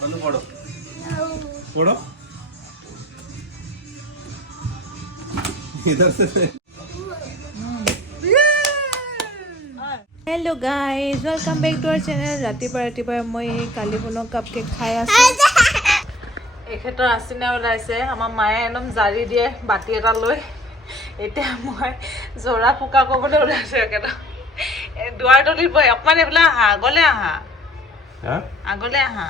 बनो पढ़ो पढ़ो इधर से hello guys welcome back to our channel रातिपुৱা মই কালি বনোৱা কাপ কেক খাই আছো এখেতৰ আছিনা ওলাইছে আমাৰ মায়ে একদম জাৰি দিয়ে বাটি এটা লৈ এতিয়া মই জৰা ফুকা কৰিবলৈ ওলাইছে একেটা দুৱাৰ দলিত বই অকমান এফালে আগলে আহা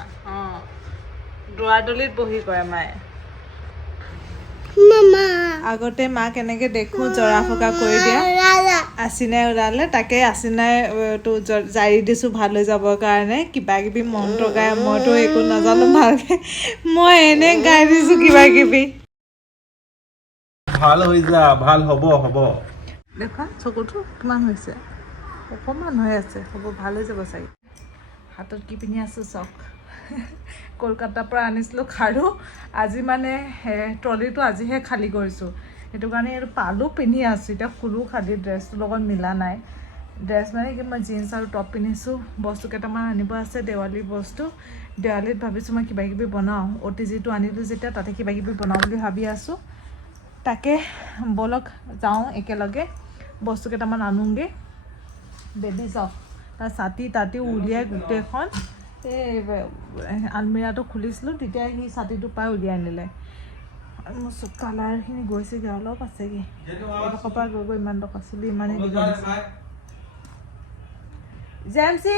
দুৱাৰ দলিত বহি কৰে মায়ে মামা আগতে মা কেনেকে দেখো জৰা ফুকা কৰি দিয়া আছিনাই ওলালে তাকে আছিনাই তো জাৰি দিছো ভাল হৈ যাবৰ কাৰণে কিবা কিবি মন্ত্ৰ গাই মইতো একো নাজানো ভালকে মই এনে গাই দিছো কিবা কিবি ভাল হৈ যা ভাল হ'ব হ'ব দেখা চকুটো কিমান হৈছে অকমান হৈ আছে হ'ব ভাল হৈ যাব চাই হাতত কি পিনি আছো চক কলকাতাৰ পৰা আনিছিলো খাৰু আজি মানে ট্ৰলিটো আজিহে খালী কৰিছো সেইটো কাৰণে আৰু পালো পিন্ধি আছো এটা খুলো খালি ড্ৰেছটোৰ লগত মিলা নাই ড্ৰেছ মানে কি মই জিন্স আৰু টপ পিন্ধিছো বস্তু কেইটামান আনিব আছে দেৱালীৰ বস্তু দেৱালীত ভাবিছো মই কিবা কিবি বনাওঁ অটিজিটো আনিলো যেতিয়া তাতে কিবা কিবি বনাওঁ বুলি ভাবি আছো তাকে বলক যাওঁ একেলগে বস্তু কেইটামান আনোগে বেবি যাওক তাৰ ছাতি তাতি উলিয়াই গোটেইখন এই আলমিৰাটো খুলিছিলোঁ তেতিয়া সি ছাতিটো পাই উলিয়াই আনিলে মোৰ চব কালাৰখিনি গৈছেগৈ অলপ আছেগৈ এডোখৰ পৰা গৈ ইমান টকা চুলি ইমানেই দীঘল জেমচি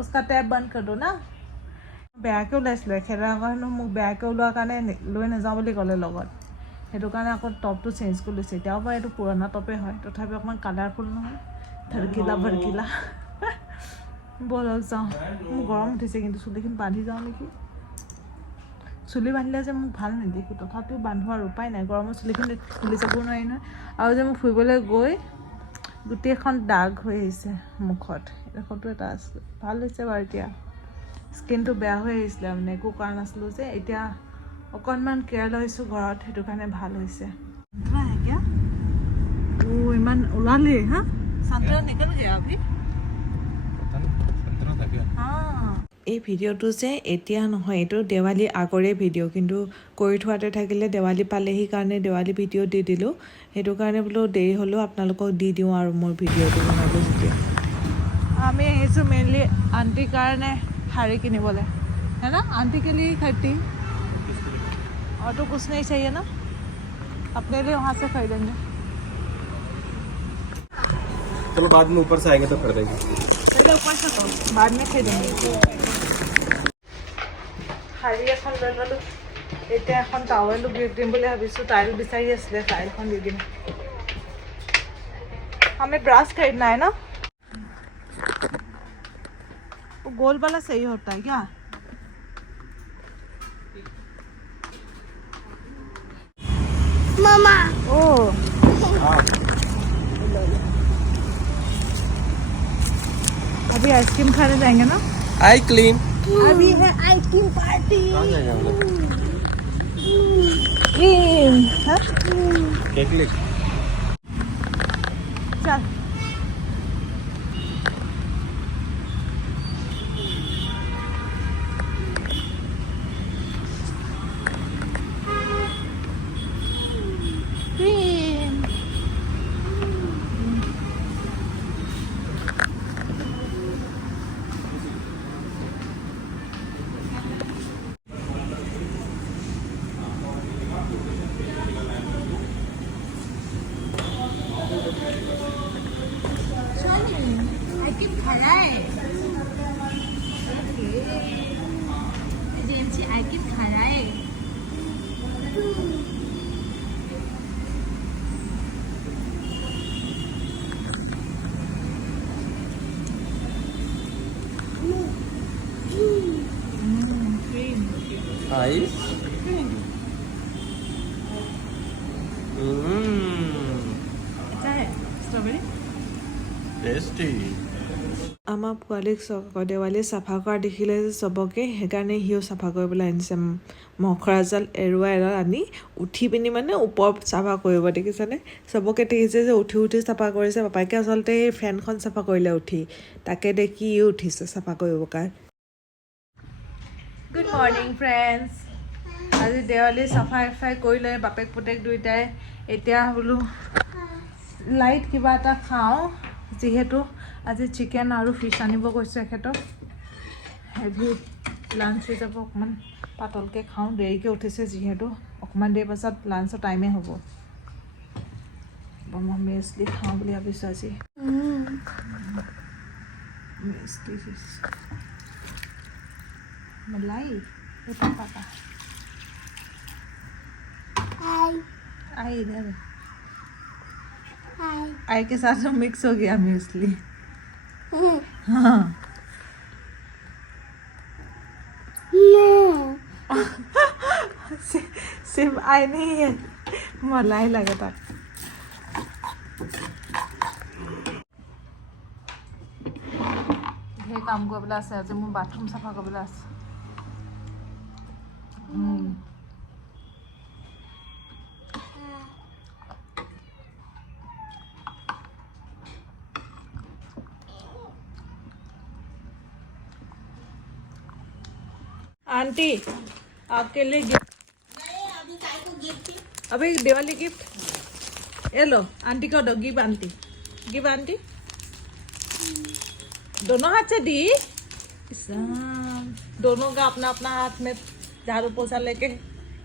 উচকা টেপ বন্ধ কৰি দো না বেয়াকৈ ওলাইছিলোঁ এখেতৰ কাৰণে মোক বেয়াকৈ ওলোৱাৰ কাৰণে লৈ নাযাওঁ বুলি ক'লে লগত সেইটো কাৰণে আকৌ টপটো চেঞ্জ কৰি লৈছে এতিয়াও বাৰু এইটো পুৰণা টপে হয় তথাপি অকণমান কালাৰফুল নহয় ভৰকিলা ভৰকিলা বলক যাওঁ মোৰ গৰম উঠিছে কিন্তু চুলিখিনি বান্ধি যাওঁ নেকি চুলি বান্ধিলে যে মোক ভাল নেদেখো তথাপিও বান্ধো আৰু উপায় নাই গৰমত চুলিখিনি খুলি চাব নোৱাৰি নহয় আৰু যে মোক ফুৰিবলৈ গৈ গোটেইখন দাগ হৈ আহিছে মুখত ফটো এটা আছে ভাল হৈছে বাৰু এতিয়া স্কিনটো বেয়া হৈ আহিছিলে মানে একো কাৰণ নাছিলোঁ যে এতিয়া অকণমান কেয়াৰ লৈছোঁ ঘৰত সেইটো কাৰণে ভাল হৈছে ইমান ওলালি হা চান্তৰা নিকল গয়া अभी এই ভিডিঅ'টো যে এতিয়া নহয় এইটো দেৱালী আগৰে ভিডিঅ' কিন্তু কৰি থোৱাতে থাকিলে দেৱালী পালেহি কাৰণে দেৱালী ভিডিঅ' দি দিলোঁ সেইটো কাৰণে বোলো দেৰি হ'লেও আপোনালোকক দি দিওঁ আৰু মোৰ ভিডিঅ'টো বনালোঁ যেতিয়া আমি আহিছোঁ মেইনলি আণ্টিৰ কাৰণে শাড়ী কিনিবলৈ है ना आंटी के लिए खरीदी और तो कुछ नहीं चाहिए ना अपने लिए वहाँ से खरीदेंगे चलो बाद में ऊपर से आएंगे तो कर देंगे ऊपर से तो बाद में खरीदेंगे শাড়ী এখন লৈ ল'লোঁ এতিয়া এখন টাৱেলো গিফ্ট দিম বুলি ভাবিছোঁ টাইল বিচাৰি আছিলে টাইলখন দি দিম हमें ब्रश खरीदना है ना वो गोल वाला सही होता है क्या मामा ओ अभी आइसक्रीम खाने जाएंगे ना आई क्लीन अभी है आइसक्रीम पार्टी केक ले चल आइस स्ट्रॉबेरी टेस्टी আমাৰ পোৱালীক দেৱালী চাফা কৰা দেখিলে চবকে সেইকাৰণে সিও চাফা কৰিবলৈ আনিছে মখৰা জাল এৰুৱা এডাল আনি উঠি পিনি মানে ওপৰত চাফা কৰিব দেখিছেনে চবকে দেখিছে যে উঠি উঠি চাফা কৰিছে পাপাইকে আচলতে ফেনখন চাফা কৰিলে উঠি তাকে দেখি উঠিছে চাফা কৰিব কাৰণে গুড মৰ্ণিং ফ্ৰেণ্ডছ। আজি দেৱালী চাফাই কৰি লৈ বাপেক পুতেক দুইটাই এতিয়া বোলো লাইট কিবা এটা খাওঁ, যিহেতু আজি চিকেন আৰু ফিছ আনিব গৈছোঁ এখেতক। হেভি লাঞ্চ হৈ যাব, অকণমান পাতলকৈ খাওঁ, দেৰিকৈ উঠিছে যিহেতু, অকণমান দেৰি পাছত লাঞ্চৰ টাইমেই হ'ব। মই মেচলি খাওঁ বুলি ভাবিছোঁ আজি। मलाई ये पापा का आई इधर आई के साथ मिक्स हो गया म्यूसली। हाँ सिर्फ आई नहीं है, मलाई लगा था। ढेर काम কৰিবলৈ আছে আজি, মোৰ বাথৰুম চাফা কৰিবলৈ আছে। आंटी आपके लिए गिफ्ट, अभी दिवाली गिफ्ट ये लो, आंटी को दो, गिव आंटी, गिव आंटी, दोनों हाथ से दी। दोनों का अपना अपना हाथ में झाड़ू पोछा लेके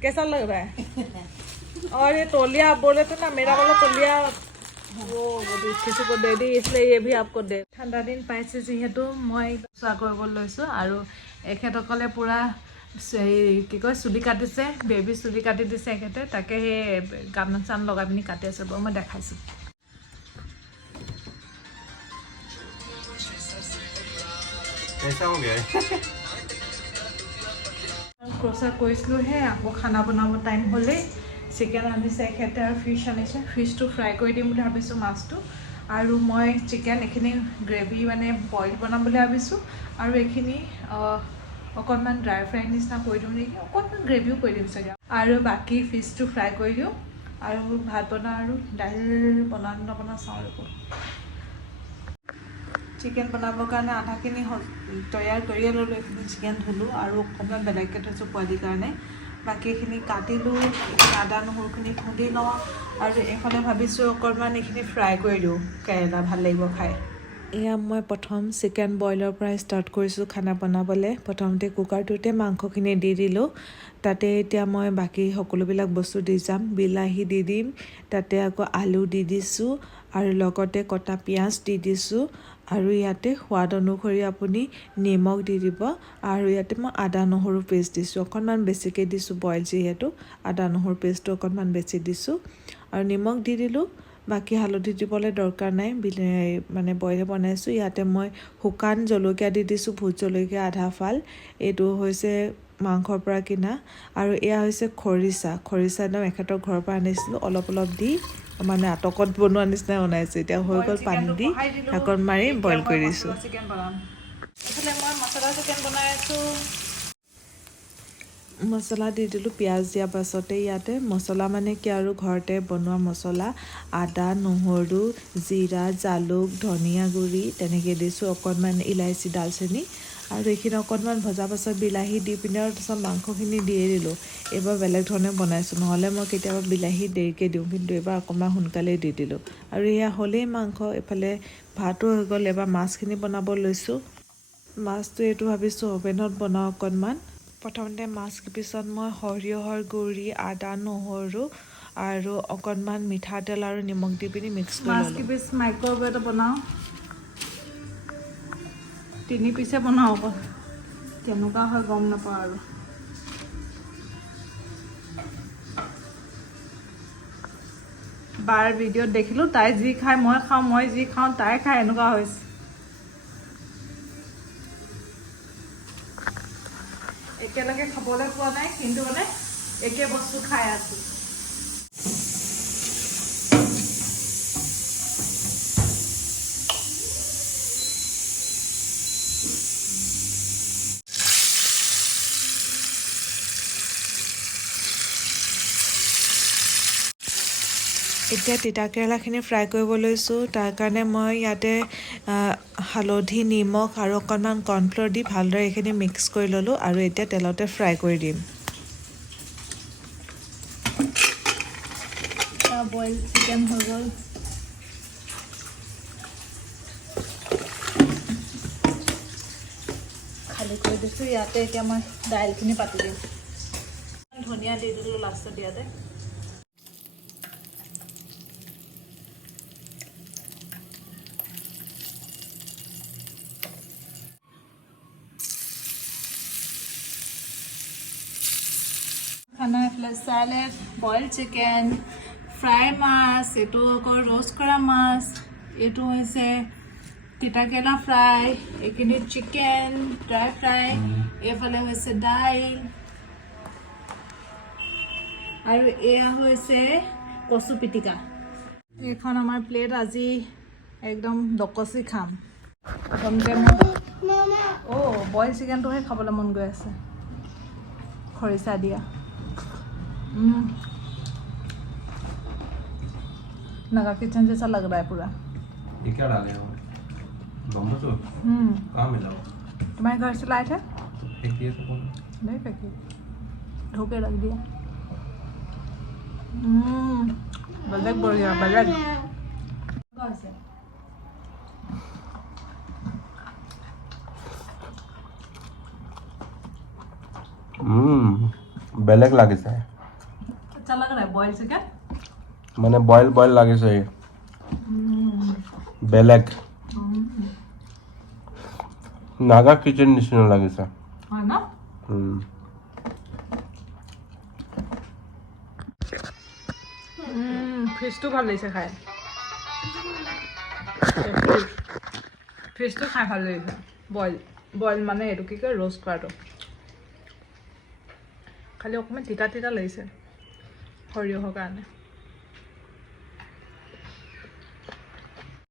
कैसा लग रहा है। और ये तौलिया आप बोले थे ना, मेरा वाला तौलिया वो किसी को दे दी, इसलिए ये भी आपको दे। ठंडा दिन पाइছে যিহেতু মই চোৱা কৰিব লৈছোঁ, আৰু এখেতসকলে পূৰা কি কয় চুলি কাটিছে, বেবী চুলি কাটি দিছে এখেতে, তাকে সেই গান চান লগাই পিনি কাটি আছে, বাৰু মই দেখাইছোঁ। ऐसा हो गया है। ক্ৰচাৰ কৰিছিলোঁহে, আকৌ খানা বনাব টাইম হ'লেই। চিকেন আনিছে এখেতে আৰু ফিছ আনিছে, ফিছটো ফ্ৰাই কৰি দিম বুলি ভাবিছোঁ, মাছটো। আৰু মই চিকেন এইখিনি গ্ৰেভি মানে বইল বনাম বুলি ভাবিছোঁ, আৰু এইখিনি অকণমান ড্ৰাই ফ্ৰাই নিচিনা কৰি দিওঁ নেকি, অকণমান গ্ৰেভিও কৰি দিম চাগে। আৰু বাকী ফিছটো ফ্ৰাই কৰি দিওঁ, আৰু ভাত বনাওঁ আৰু দাইল বনাওঁ নবনাওঁ চাওঁ ৰ'ব। চিকেন বনাবৰ কাৰণে আধাখিনি তৈয়াৰ কৰিয়ে ল'লোঁ, এইখিনি চিকেন ধুলোঁ আৰু অকণমান বেলেগকৈ থৈছোঁ পোৱালিৰ কাৰণে। বাকীখিনি কাটিলোঁ, আদা নহৰুখিনি খুন্দি লওঁ, আৰু এইফালে ভাবিছোঁ অকণমান এইখিনি ফ্ৰাই কৰি দিওঁ, কেৰেলা ভাল লাগিব খাই। এয়া মই প্ৰথম চিকেন বইলৰ পৰা ষ্টাৰ্ট কৰিছোঁ খানা বনাবলৈ। প্ৰথমতে কুকাৰটোতে মাংসখিনি দি দিলোঁ, তাতে এতিয়া মই বাকী সকলোবিলাক বস্তু দি যাম। বিলাহী দি দিম, তাতে আকৌ আলু দি দিছোঁ, আৰু লগতে কটা পিঁয়াজ দি দিছোঁ, আৰু ইয়াতে সোৱাদ অনুসৰি আপুনি নিমখ দি দিব। আৰু ইয়াতে মই আদা নহৰু পেষ্ট দিছোঁ, অকণমান বেছিকৈ দিছোঁ, বইল যিহেতু আদা নহৰু পেষ্টটো অকণমান বেছি দিছোঁ, আৰু নিমখ দি দিলোঁ। বাকী হালধি দিবলৈ দৰকাৰ নাই, মানে বইল বনাইছোঁ। ইয়াতে মই শুকান জলকীয়া দি দিছোঁ, ভোট জলকীয়া আধা ফাল, এইটো হৈছে মাংসৰ পৰা কিনা। আৰু এয়া হৈছে খৰিচা একদম এখেতৰ ঘৰৰ পৰা আনিছিলোঁ, অলপ অলপ দি মানে আটকত বনোৱা নিচিনা বনাইছোঁ। এতিয়া হৈ গ'ল, পানী দি ঢাকন মাৰি বইল কৰি দিছোঁ। এইফালে মই মছলা চিকেন বনাই আছোঁ। মছলা দি দিলোঁ পিঁয়াজ দিয়াৰ পাছতে। ইয়াতে মছলা মানে কি আৰু ঘৰতে বনোৱা মছলা, আদা নহৰু জিৰা জালুক ধনিয়া গুড়ি তেনেকৈ দিছোঁ, অকণমান ইলাইচি দালচেনি, আৰু এইখিনি অকণমান ভজাৰ পাছত বিলাহী দি পিনে আৰু তাৰপিছত মাংসখিনি দিয়ে দিলোঁ। এইবাৰ বেলেগ ধৰণে বনাইছোঁ, নহ'লে মই কেতিয়াবা বিলাহী দেৰিকৈ দিওঁ, কিন্তু এইবাৰ অকণমান সোনকালেই দি দিলোঁ। আৰু এয়া হ'লেই মাংস। এইফালে ভাতো হৈ গ'ল, এবাৰ মাছখিনি বনাব লৈছোঁ। মাছটো এইটো ভাবিছোঁ অভেনত বনাওঁ অকণমান। প্ৰথমতে মাছ পিছত মই সৰিয়হৰ গুড়ি, আদা নহৰু আৰু অকণমান মিঠাতেল আৰু নিমখ দি পিনি মিক্স কৰি ল'লোঁ। মাছ কিপিচ মাইক্ৰ'ৱেভত বনাওঁ, 3 পিচে বনাওঁ, অকল কেনেকুৱা হয় গম নাপাওঁ। আৰু বাৰ ভিডিঅ'ত দেখিলোঁ, তাই যি খায় মই খাওঁ, মই যি খাওঁ তাই খায়, এনেকুৱা হৈছে। একেলগে খাবলৈ পোৱা নাই, কিন্তু মানে একে বস্তু খাই আছোঁ। এতিয়া তিতা কেৰেলাখিনি ফ্ৰাই কৰিব লৈছোঁ। তাৰ কাৰণে মই ইয়াতে হালধি, নিমখ আৰু অকণমান কৰ্ণফ্ল'ৰ দি ভালদৰে এইখিনি মিক্স কৰি ল'লোঁ আৰু এতিয়া তেলতে ফ্ৰাই কৰি দিম। বইল চিকেন হৈ গ'ল। খালী কৰি দিছোঁ। ইয়াতে এতিয়া মই দাইলখিনি পাতি দিম। ধনিয়া দি দিলোঁ লাষ্টত ইয়াতে। খানা plus salad, boil chicken, fry মাছ, এইটো আকৌ ৰ'ষ্ট কৰা মাছ, এইটো হৈছে তিতাকেৰেলা ফ্ৰাই, এইখিনি চিকেন ড্ৰাই ফ্ৰাই, এইফালে হৈছে দাইল আৰু এয়া হৈছে কচু পিটিকা। এইখন আমাৰ প্লেট আজি একদম ডকচি খাম। প্ৰথমতে বইল চিকেনটোহে খাবলৈ মন গৈ আছে, খৰিচা দিয়া। नगा किचन जैसा लग रहा है पूरा। ये क्या डाले हो? बम्बू तो कहाँ मिला हो? तुम्हारे घर से लाए थे? एक ये तो कौन? नहीं फेंकी, धो के रख दिया। बलक बढ़िया बलक। बेलेग লাগিছে। अच्छा लग रहा है बॉयल चिकन। মানে বইল লাগিছে। বেলেগ নাগা কিচেন নিচিনা লাগিছে। হয় না? ফিছটো ভাল লাগিছে খাই। ফিছটো খাই ভাল লাগিছে। বইল মানে এইটো কি কয় ৰ'ষ্ট কৰাটো। খালি অকণমান তিতা লাগিছে সৰিয়হৰ কাৰণে।